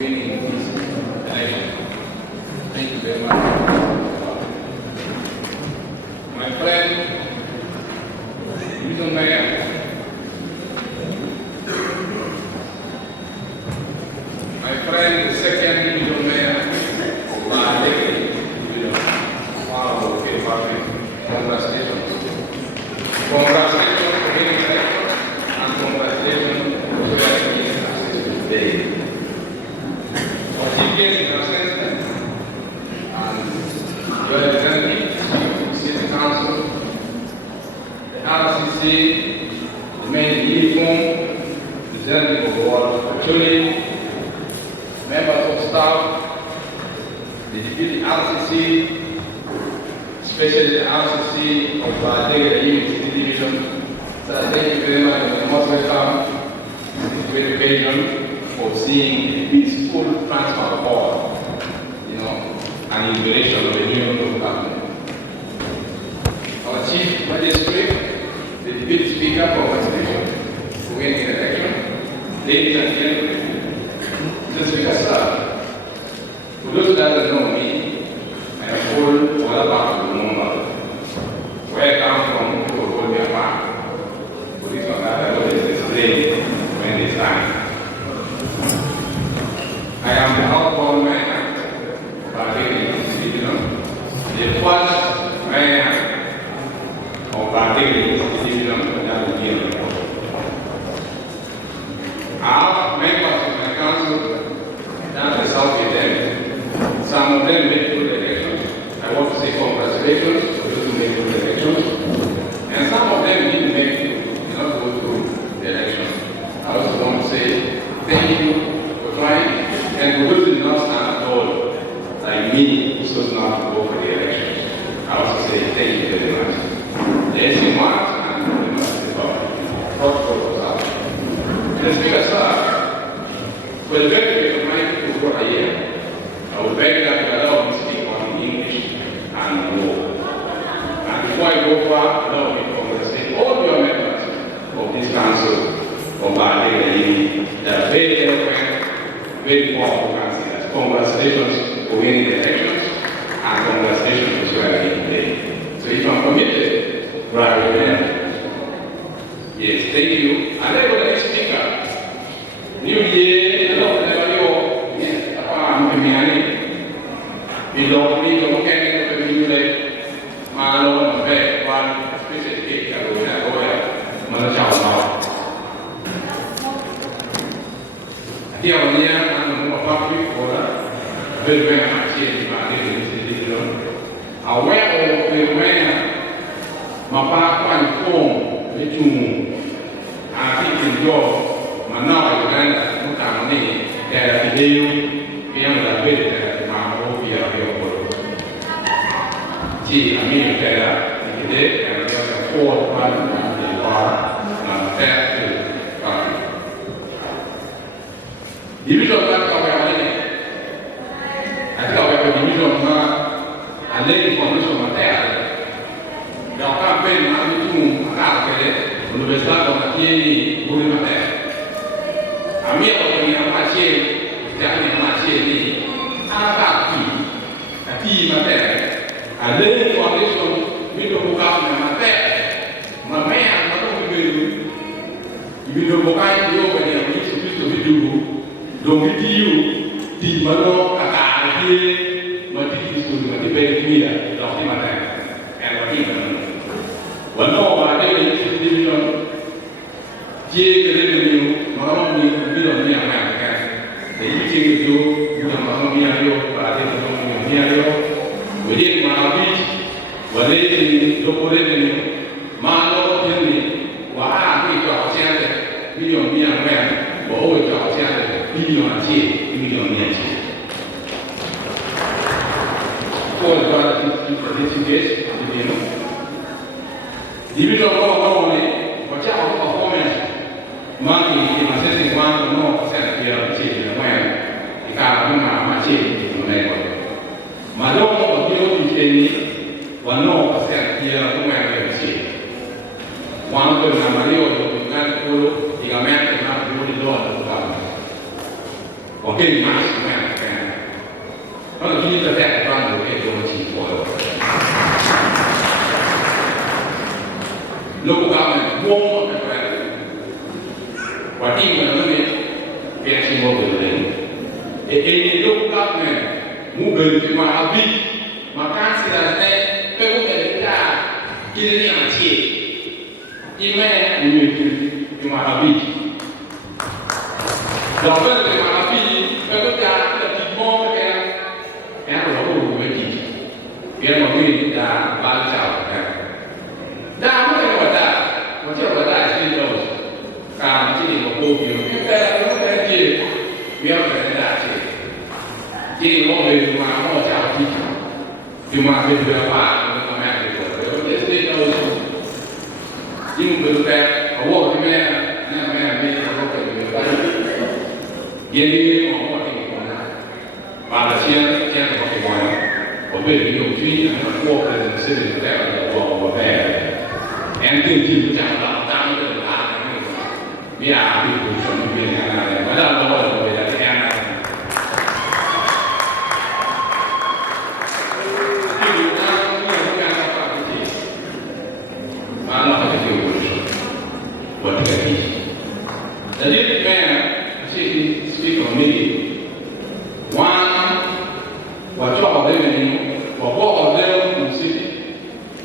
Thank you very much. My friend, Mr. Mayor, my friend, the second Mr. Mayor, congratulations. Congratulations for being elected and congratulations for being today. For GPS in our center and your representative, City Council, the RCC, the main uniform, the General of the World Opportunity, members of staff, the deputy RCC, especially the RCC of the Unity Division. So thank you very much and most welcome to this great occasion for seeing a peaceful transfer of power, and inauguration of a new local government. Our Chief Magistrate, the Deputy Speaker for Constitution, who went in election, ladies and gentlemen, the Speaker, sir, for those that don't know me, I am all about Lumumba. Where I come from, people call me a man. For this one, I always explain when it's time. I am the outgoing man of our daily institution, the first man of our daily institution that will be on. I have members of my council that the South with them. Some of them made good elections. I want to say congratulations to those who made good elections. And some of them didn't make it, did not go through the election. I also want to say thank you for trying. And for those who did not stand at all, like me, who chose not to go for the elections, I also say thank you very much. The SC marks and the protocol was out. And the Speaker, sir, for the benefit of my people who are here, I would beg that you allow me to speak on English and law. And before I go far, allow me to congratulate all your members of this council of our daily that are very eloquent, very powerful councillors. Congratulations for winning the elections and congratulations for swearing today. So if I'm committed, right there. Yes, thank you. And then for the next speaker, New Year, hello, we don't need to look at it to be like Marlon, Beck, one, specific cake, and we have over Malachaw. Here on the end, I'm a public for very, very much change my division. Aware of the way my back one form, the two, I think in your Manawa, Uganda, Mutamani, there are the day, we have a bit. I mean, today, and the fourth one, the bar, and that division of that cover, I think I have a division of that, and lady foundation of that. Now, I'm very much to University of Matini, Gulu. I'm here for the machine, Japanese machine, a team of that. And then the foundation, we don't go out in my bed. My man, I don't do. If you don't go out in the open, you're supposed to do. Don't be you. The Mano, Kaka, Mati, Mati, Mia, Dr. Matan, and what he done. One more, I tell you, division. Jay, the revenue, Mahoney, we don't be American. The eating with you, you have Mahoney, but I think you don't be within my beach, whether it is local revenue, Malo, Henry, Waha, we got million men, or always got million and million. For the this case, division of only, but our performance, money in assessing 1% here, when the car, machine, Madonna of the Ocean, 1% here, one of the Mario, the Gulu, the American, not the Lord of the government. Okay, nó là duy cho đẹp toàn bộ cái đồ chỉ của local government mua một cái và team của nó biết cái gì mua được đấy cái local government mua được cái mà bị mà các sự là thế cái vấn đề là cái này là gì email người cái mà bị rồi cái mà bị cái vấn đề là cái mua cái là nó đủ cái gì cái mà mình đã bán chào cái đã không phải là một chiếc vận tải trên đầu càng chỉ một bộ biểu cái đây là cái gì biết phải là gì chỉ một người mà họ chào gì nhưng mà bây giờ bạn nó mẹ thì có thể biết đâu nhưng mà bây giờ ở bộ thì mẹ mình có thể được cái yên đi có một cái gì và là chia có cái ngoài có về cái đồng chí là bộ là xây dựng cái là bộ về em tự chịu chẳng là tăng cái là bây giờ thì cũng chuẩn bị là bắt đầu rồi là em này mà nó phải chịu của cái gì jadi speak on me one và cho vào đây mình bỏ qua vào đây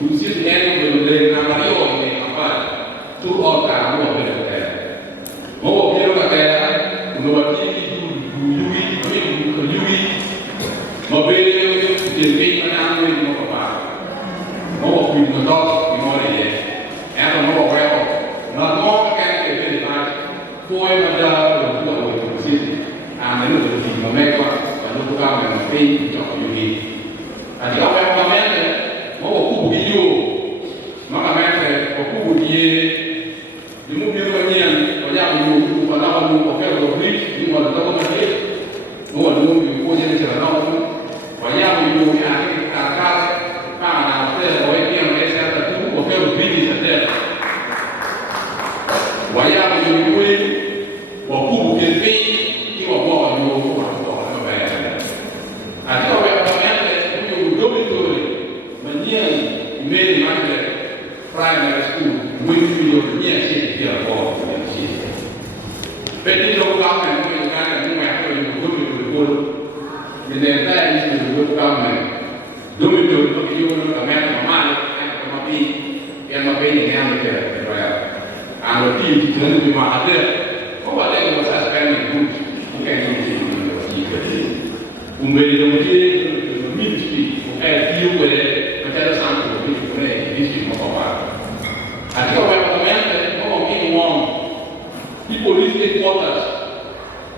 Usir yang berbeda nama dia orang ini apa? Tu orang kamu berbeda. Mau dia kata, mau dia yui, mau beli jenis mana ni mau apa? Mau beli motor, mau dia. Atau mau apa? Nak mau kan kita beli macam, kau yang ada untuk orang Usir, anda itu beli mereka, kalau tu kamu yang beli cakap yui. Jadi apa yang kamu ni? Mau aku video, maka mereka aku video, di mobil banyak, banyak video, pada orang mau pakai robot, di mana tahu macam ni, mau ada mobil, kau jadi sekarang, banyak video yang kakak, mana ada orang yang mereka tu pakai robot di sana, banyak video, aku bukan film, ini aku buat video, aku buat apa ya? Ada orang yang video itu many primary school with video yes here for but in local government in Ghana you might have to go to the board in the entire local government do it to you know America man and ma be in America right and the people to be ma ada what they was spending good you can do umbeli the ministry and you with ada satu di mana di sini mau apa? Ada orang yang mau ini uang di police headquarters,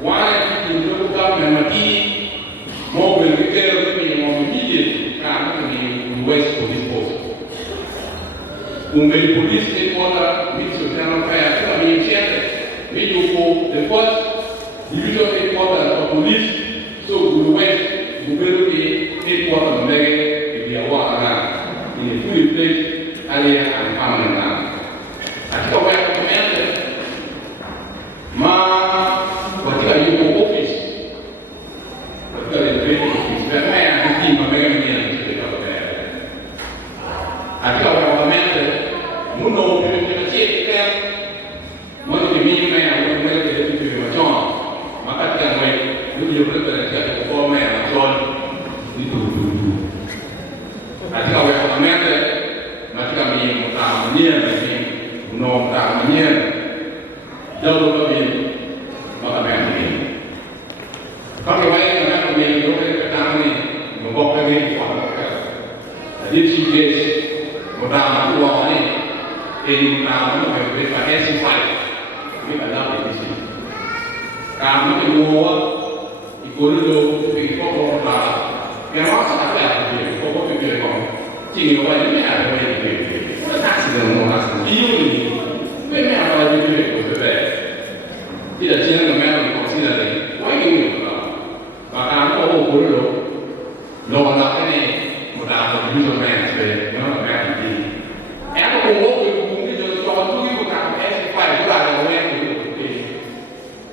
why di local government mati mau berfikir ini mau media karena ini West Police Post. Umumnya police headquarters itu sekarang kayak kita menyiapkan video the first division headquarters of police so Gulu West Gulu headquarters mereka dia awak ini fully fledged area and permanent. Atau apa yang ketika you office, ketika di office, berapa yang di memegang yang kita lakukan. Atau apa yang muno kita cekkan, muno ini yang kita itu macam, maka kita mulai dia berada di format macam itu. Nanti kalau yang permanent, nanti kami utamanya, non utamanya, jauh lebih maka ini. Kalau yang kami lakukan pertama ini, membawa kami kuat. Jadi CGS, utama uang ini utama itu pakai simpan, ini adalah di sini. Kami kedua ikut dulu, ikut orang. Yang masa apa ya? Kau pikir kau, cing kau ini ada yang pikir. Kau tak sedang orang dia ini, memang ada yang pikir kau betul. Tidak cina memang kau cina lagi. Kau ini betul. Maka kau dulu, lawan apa ni? Mudah mudahan memang sebagai memang ini. Aku kau mungkin jadi orang tu itu kan S5 itu ada orang itu.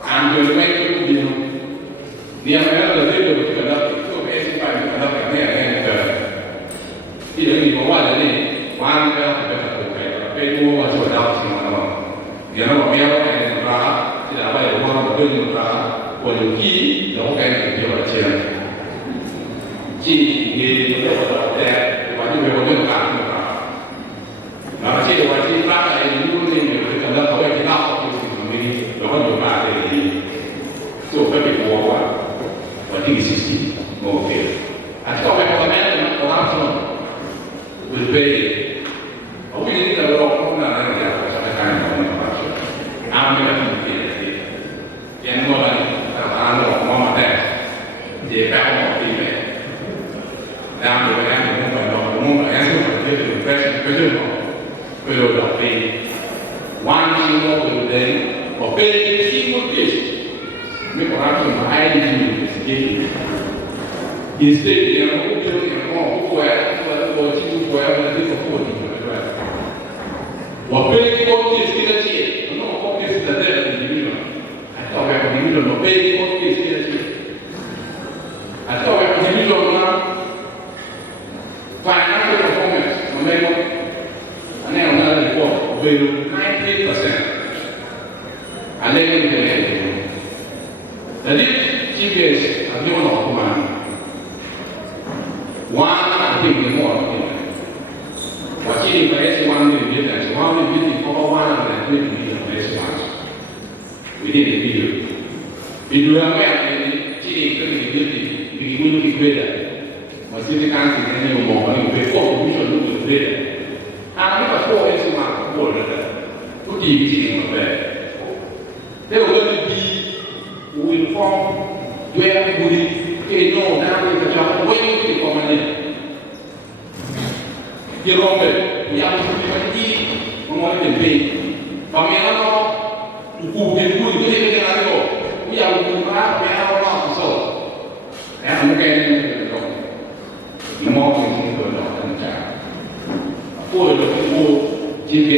Ambil orang itu dia memang lebih dulu kita itu S5 对你们啊，我有意然后该给我钱。既你有我在，我就没有那么干那么干。然后这个我这拉来一路那个，可能头也拉好就是什么的，然后就把这个做特别多吧，我定信息 OK。啊，这个我们我刚说，不是被，我为了这个我碰到那个我才看到那个方式，然后那个是别的，连我们啊我妈妈带，也带我弟妹。然后我俩我们俩是这个非常的非完成我们的我被提过的没有拿什么爱的是给你是这样我就我过来我记住过来我这个过程对吧我被过的是的钱我过的是的这个里面还到外面里面我被过的是的钱还到外面里面呢financial performance, and then another report will 90%. And then we can end. The GPS has given us command. One, I think the more. What she is 1 million, 1 million, over 150 million less. We didn't feel. If you are aware, she will be greater. 我今天刚才那个某个被过不顺路之类的，啊，那个错也是嘛过人的，不低于这个呗。这个问题，无论方原不的，给弄那个叫我有这方面的，第二个不要出去问题，我们准备方面那个古的这个那个，不要不要不要那不受，哎，我们该。你猫进行多少增加？或者通过今天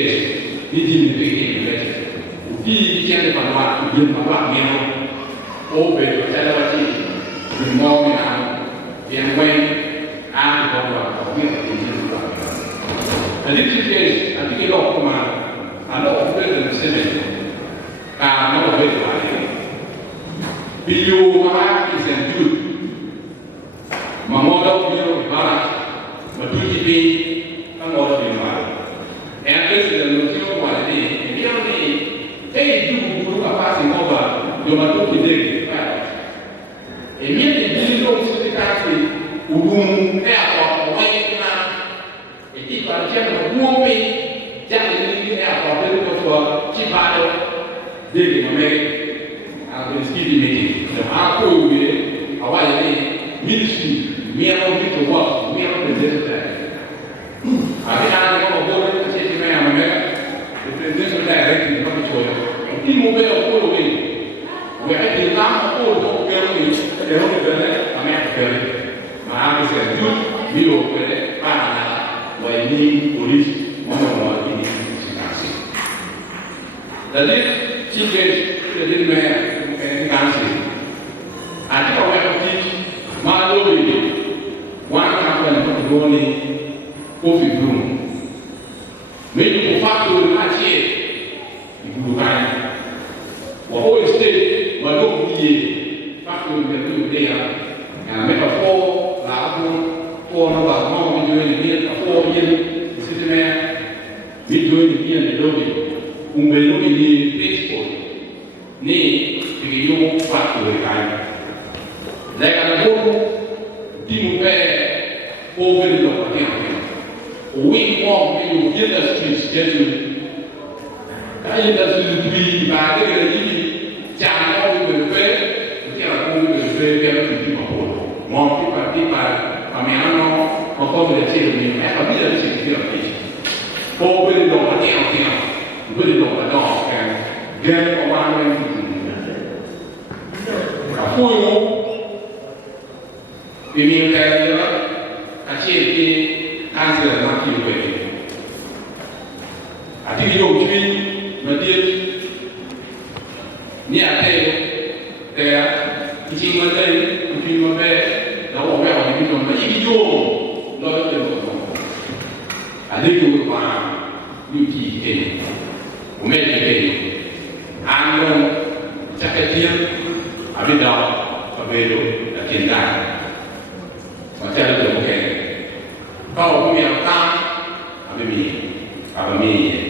你进行对应的第一天的方法，引发画面，我为了在那进行猫面变为按照方面进行画面。那这些这个老嘛，那我们人是的，那我会做的。比如嘛，以前就。Mamodo Gulu Matuti and all the money. And this is the Lucio one day. Immediately, they do passing over the Matuti day. Immediately, you see the country, Ulum, airport, away now. A deep general moving, Japanese airport, for Chipado, David American, and the city meeting. The Haku will, Hawaii, ministry. We are going to work, we are going to do that. I think I am going to go to the presidential directive of the show. People will follow me. We are actually not all the government, the only government, America. My office is good, we will get it, by me, police, one of our in the list, chief judge, the little man, and council. I think I will teach my lobby. One company only coffee room. Maybe the factory not yet. You can. We always say, but don't be factory can do there. And make a 4 lab, 4 number, 1 doing here, 4 years, the city man, we doing here in the lobby. We will look in the baseball. Need to be your factory time. Like a book. Team over the local we want to get us to schedule. I industry be by the Jam will fair, the Jam will fair, people. More people, I mean, I know, or probably the children, I have a little over the local town, with the local dog, and get around. We mean that achieve answer not to wait. I think you don't treat material near there, teaching one day, between one day, the whole well, you don't make you love it. I think you will find UTK, make it. I'm going to check it here. Abidão, Cabelo, da Tindai. Matéria do Buquê. Qual o meu cá? Abimi.